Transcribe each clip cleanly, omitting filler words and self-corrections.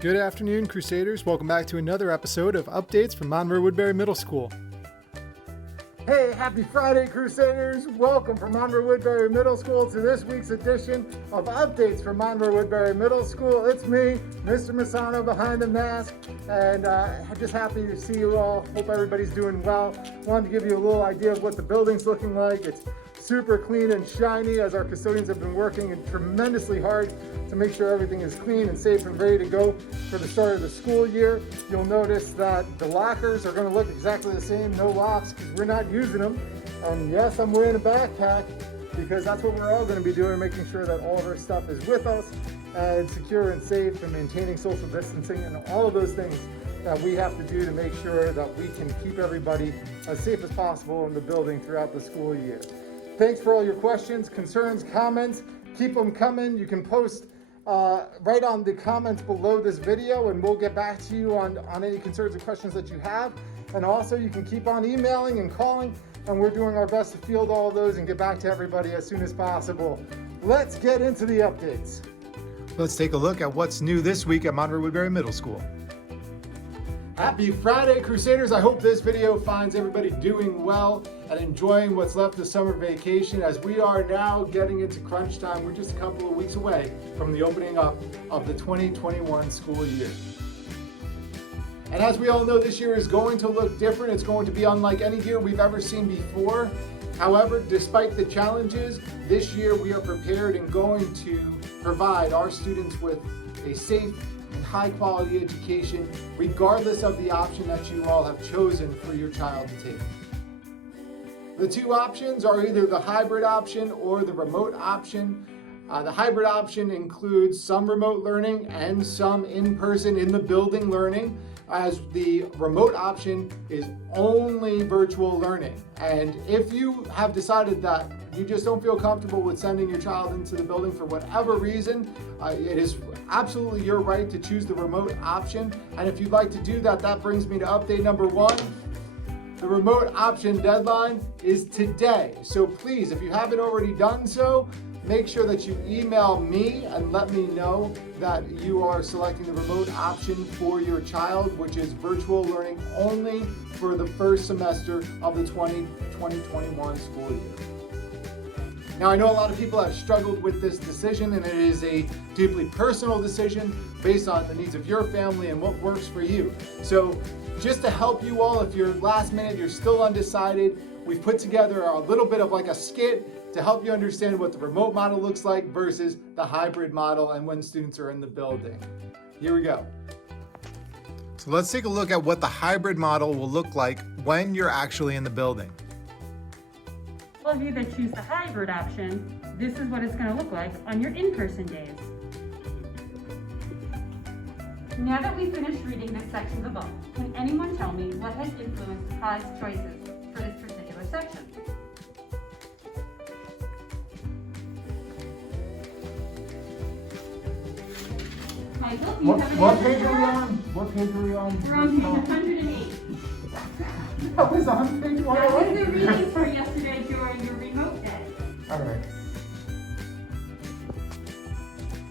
Good afternoon, Crusaders. Welcome back to another episode of Updates from Monroe-Woodbury Middle School. Hey, happy Friday, Crusaders! Welcome from Monroe-Woodbury Middle School to this week's edition of Updates from Monroe-Woodbury Middle School. It's me, Mr. Masano behind the mask, and I'm just happy to see you all. Hope everybody's doing well. Wanted to give you a little idea of what the building's looking like. It's super clean and shiny as our custodians have been working tremendously hard to make sure everything is clean and safe and ready to go for the start of the school year. You'll notice that the lockers are going to look exactly the same, no locks, because we're not using them. And yes, I'm wearing a backpack because that's what we're all going to be doing, making sure that all of our stuff is with us and secure and safe and maintaining social distancing and all of those things that we have to do to make sure that we can keep everybody as safe as possible in the building throughout the school year. Thanks for all your questions, concerns, comments. Keep them coming. You can post right on the comments below this video and we'll get back to you on any concerns or questions that you have. And also you can keep on emailing and calling, and we're doing our best to field all of those and get back to everybody as soon as possible. Let's get into the updates. Let's take a look at what's new this week at Monroe-Woodbury Middle School. Happy Friday, Crusaders. I hope this video finds everybody doing well and enjoying what's left of summer vacation as we are now getting into crunch time. We're just a couple of weeks away from the opening up of the 2021 school year. And as we all know, this year is going to look different. It's going to be unlike any year we've ever seen before. However, despite the challenges, this year we are prepared and going to provide our students with a safe and high quality education, regardless of the option that you all have chosen for your child to take. The two options are either the hybrid option or the remote option. The hybrid option includes some remote learning and some in-person in the building learning, as the remote option is only virtual learning. And if you have decided that you just don't feel comfortable with sending your child into the building for whatever reason, it is absolutely your right to choose the remote option. And if you'd like to do that, that brings me to update number 1. The remote option deadline is today. So please, if you haven't already done so, make sure that you email me and let me know that you are selecting the remote option for your child, which is virtual learning only for the first semester of the 2020-2021 school year. Now, I know a lot of people have struggled with this decision, and it is a deeply personal decision based on the needs of your family and what works for you. So just to help you all, if you're last minute, you're still undecided, we've put together a little bit of like a skit to help you understand what the remote model looks like versus the hybrid model and when students are in the building. Here we go. So let's take a look at what the hybrid model will look like when you're actually in the building. All of you that choose the hybrid option, this is what it's going to look like on your in-person days. Now that we've finished reading this section of the book, can anyone tell me what has influenced Todd's choices for this particular section? Michael, you have What page are we on? What page are we on? We're on page 108. That was on page 108. That was the readings for yesterday during your remote day. All right.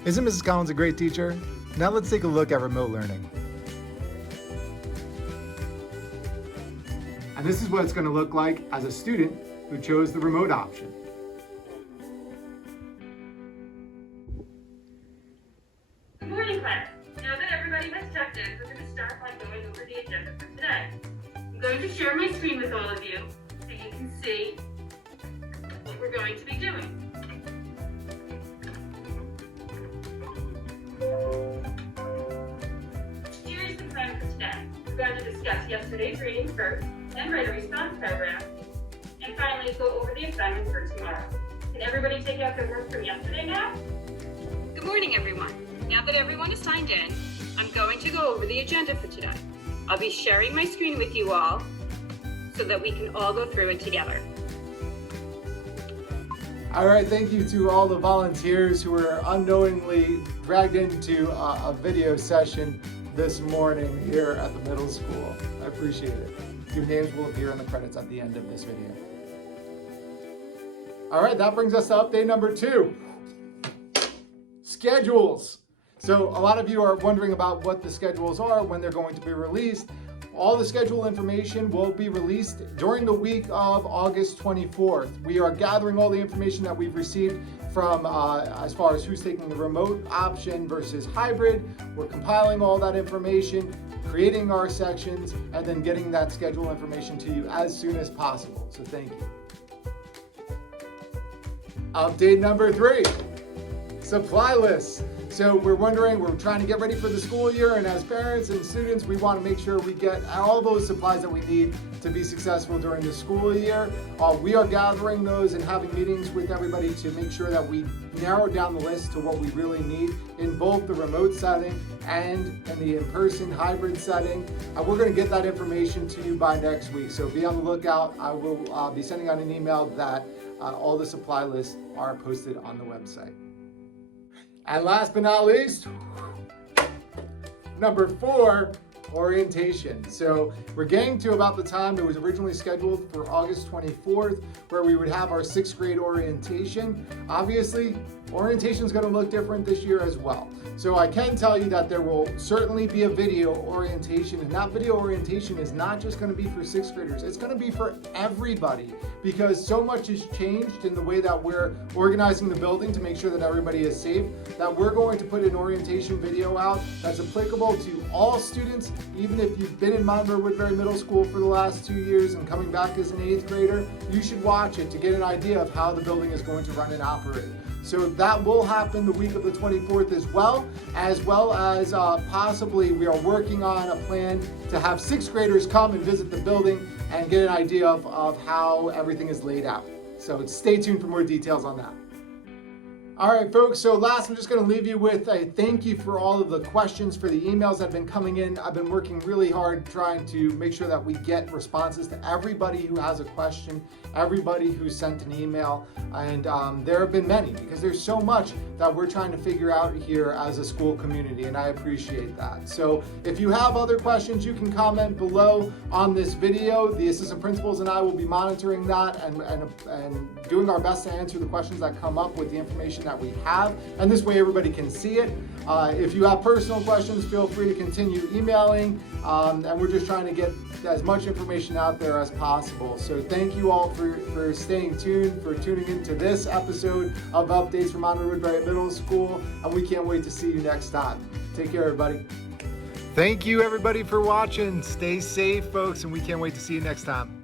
Isn't Mrs. Collins a great teacher? Now let's take a look at remote learning. And this is what it's going to look like as a student who chose the remote option. Good morning, class. Now that everybody has checked in, we're going to start by going over the agenda for today. I'm going to share my screen with all of you so you can see what we're going to be doing. Here is the plan for today. We're going to discuss yesterday's reading first, then write a response paragraph, and finally go over the assignment for tomorrow. Can everybody take out their work from yesterday now? Good morning, everyone. Now that everyone is signed in, I'm going to go over the agenda for today. I'll be sharing my screen with you all so that we can all go through it together. All right, thank you to all the volunteers who were unknowingly dragged into a video session this morning here at the middle school. I appreciate it. Your names will appear in the credits at the end of this video. All right, that brings us to update number 2. Schedules. So a lot of you are wondering about what the schedules are, when they're going to be released. All the schedule information will be released during the week of August 24th. We are gathering all the information that we've received from as far as who's taking the remote option versus hybrid. We're compiling all that information, creating our sections, and then getting that schedule information to you as soon as possible. So thank you. Update number 3, supply lists. So we're trying to get ready for the school year, and as parents and students, we want to make sure we get all those supplies that we need to be successful during the school year. We are gathering those and having meetings with everybody to make sure that we narrow down the list to what we really need in both the remote setting and in the in-person hybrid setting. We're going to get that information to you by next week, so be on the lookout. I will be sending out an email that all the supply lists are posted on the website. And last but not least, number 4, orientation. So we're getting to about the time it was originally scheduled for August 24th, where we would have our 6th grade orientation. Obviously, orientation is going to look different this year as well. So I can tell you that there will certainly be a video orientation, and that video orientation is not just going to be for 6th graders, it's going to be for everybody, because so much has changed in the way that we're organizing the building to make sure that everybody is safe, that we're going to put an orientation video out that's applicable to all students. Even if you've been in Monroe-Woodbury Middle School for the last 2 years and coming back as an 8th grader, you should watch it to get an idea of how the building is going to run and operate. So that will happen the week of the 24th as well as possibly we are working on a plan to have 6th graders come and visit the building and get an idea of how everything is laid out. So stay tuned for more details on that. All right, folks, so last I'm just going to leave you with a thank you for all of the questions, for the emails that have been coming in. I've been working really hard trying to make sure that we get responses to everybody who has a question, everybody who sent an email, and there have been many, because there's so much that we're trying to figure out here as a school community, and I appreciate that. So if you have other questions, you can comment below on this video. The assistant principals and I will be monitoring that and doing our best to answer the questions that come up with the information that we have, and this way everybody can see it. If you have personal questions, feel free to continue emailing, and we're just trying to get as much information out there as possible. So thank you all for staying tuned, for tuning into this episode of Updates from Monroe-Woodbury Middle School, and we can't wait to see you next time. Take care, everybody. Thank you, everybody, for watching. Stay safe, folks, and we can't wait to see you next time.